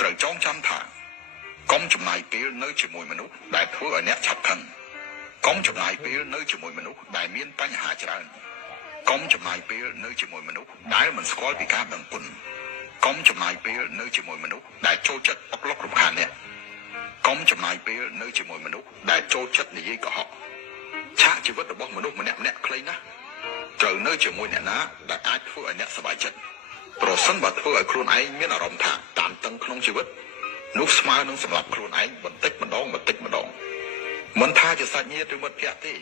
ត្រូវចងចាំថាកុំចំណាយពេលនៅជាមួយមនុស្សដែលធ្វើឲ្យអ្នកឆាប់ខឹងកុំចំណាយពេលនៅជាមួយមនុស្សដែលមានបញ្ហាច្រើនកុំចំណាយពេលនៅជាមួយមនុស្សដែលមិនស្គាល់ពីការដឹងគុណកុំចំណាយពេលនៅជាមួយមនុស្សដែលចូលចិត្តអុកឡុករំខានអ្នកកុំចំណាយពេលនៅជាមួយមនុស្សដែលចូលចិត្តនិយាយកុហកឆាកជីវិតរបស់មនុស្សម្នាក់ខ្លីណាស់ត្រូវនៅជាមួយអ្នកណាដែលអាចធ្វើឲ្យអ្នកសប្បាយចិត្តប្រសិនបើធ្វើឲ្យខ្លួនឯងមានអារម្មណ៍ថាតានតឹងក្នុងជីវិតនោះស្មើនឹងសម្រាប់ខ្លួនឯងបន្តិចម្ដងមិនថាជាសាច់ញាតិឬមិត្តភក្តិទេ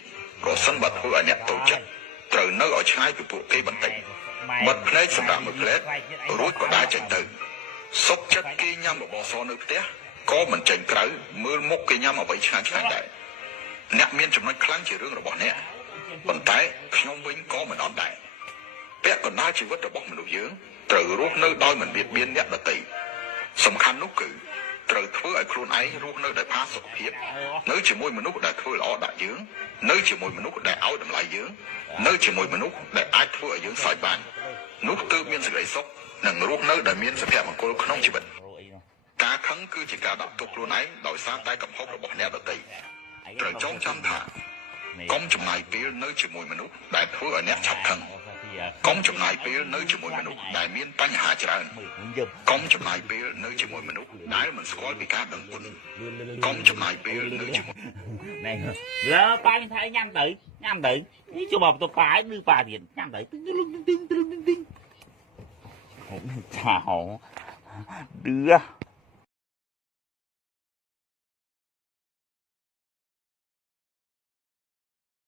ប្រសិនបើធ្វើឲ្យអ្នកតូចចិត្តត្រូវនៅឲ្យឆ្ងាយពីពួកគេបន្តិចបិទភ្នែកសម្រាប់មួយផ្លែតរួចក៏ដើរចេញទៅសុខចិត្តគេញ៉ាំបបរសនៅផ្ទះក៏មិនចេញក្រៅមើលមុខគេញ៉ាំអ្វីឆ្ងាញ់ដែរអ្នកមានចំណុចខ្លាំងជារឿងរបស់អ្នកប៉ុន្តែខ្ញុំវិញក៏មិនអត់ដែរពាក់កណ្ដាលជីវិតរបស់មនុស្សយើងត្រូវរស់នៅដោយមិនបៀតបៀនអ្នកដទៃសំខាន់នោះគឺត្រូវធ្វើឲ្យខ្លួនឯងរស់នៅដោយផាសុកភាពនៅជាមួយមនុស្សដែលធ្វើល្អដាក់យើងនៅជាមួយមនុស្សដែលឲ្យតម្លៃយើងនៅជាមួយមនុស្សដែលអាចធ្វើឲ្យយើងសើចបាននោះទើបមានសេចក្តីសុខនិងរស់នៅដោយមានសុភមង្គលក្នុងជីវិតការខឹងគឺជាការដាក់ទុកខ្លួនឯងដោយសារតែកំហុសរបស់អ្នកដទៃត្រូវចងចាំថាកុំចំណាយពេលនៅជាមួយមនុស្សដែលធ្វើឲ្យអ្នកឆាប់ខឹងកុំចំណាយពេលនៅជាមួយមនុស្សដែលមានបញ្ហាច្រើនកុំចំណាយពេលនៅជាមួយមនុស្សដែលមិនស្គាល់ពីការដឹងគុណកុំចំណាយពេលនៅជាមួយnày lỡ ba mình thấy nhắm tới chú bảo tôi phải đưa bà điện nhắm tới tinh chào đưa